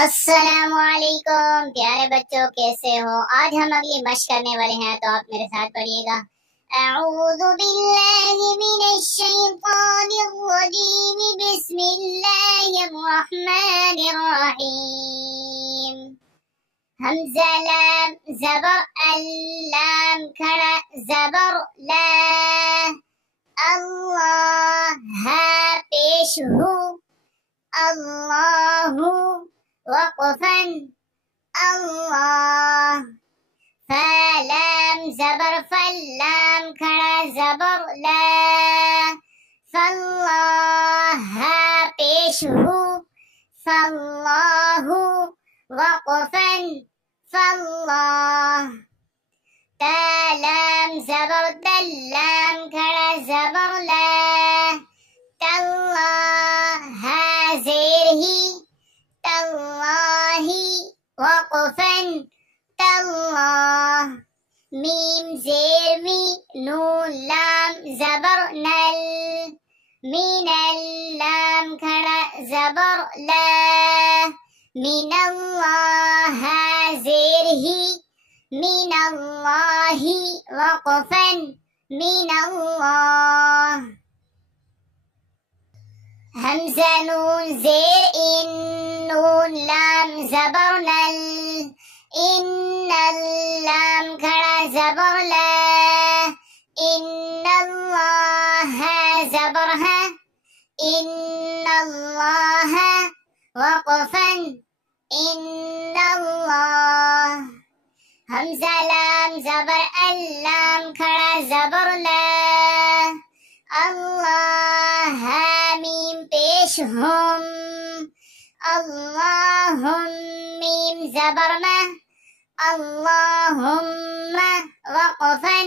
السلام علیکم پیارے بچوں، کیسے ہو؟ آج ہم اب یہ مشق کرنے والے ہیں، تو آپ میرے ساتھ پڑھیے گا۔ اعوذ باللہ من الشیطان الرجیم، بسم اللہ الرحمن الرحیم۔ حمزہ لام زبر اللام کھڑا زبر لا، اللہ ہا پیش ہو، اللہ وقفا اللہ، فلام زبر فلام کھڑا زبر لا، فاللہ پیش ہو، فاللہ وقفا فاللہ، تالام زبر دلام کھڑا زبر لا، تاللہ زیر ہی، تاللہ وقفا تاللہ، میم زیر می، نون لام زبر نل، من اللام کھڑا زبر لا، من اللہ زیر ہی، من اللہ وقفا من اللہ، حمزہ نون زیر ان، نون لام زبر نل، ان اللام کھڑا زبر لا، ان اللہ زبر ہے، ان اللہ وقفا ان اللہ، حمزہ لام زبر اللام کھڑا زبر لا، اللہ میم پیش ہم، اللہم میم زبر میں، اللہم وقفا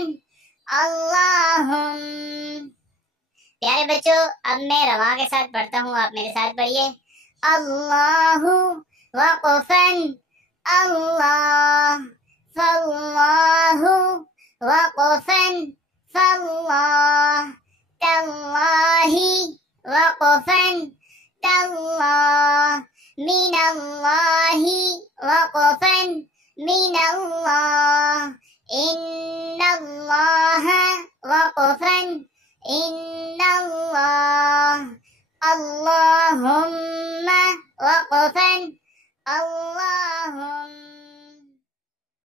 اللہم۔ پیارے بچوں، اب میں رواں کے ساتھ پڑھتا ہوں، آپ میرے ساتھ پڑھیے۔ اللہ وقفا اللہ، فاللہ وقفا فاللہ، تاللہ وقفا تاللہ، من اللہ وقفا من اللہ، ان اللہ وقفا ان اللہ، اللہم وقفا اللہم۔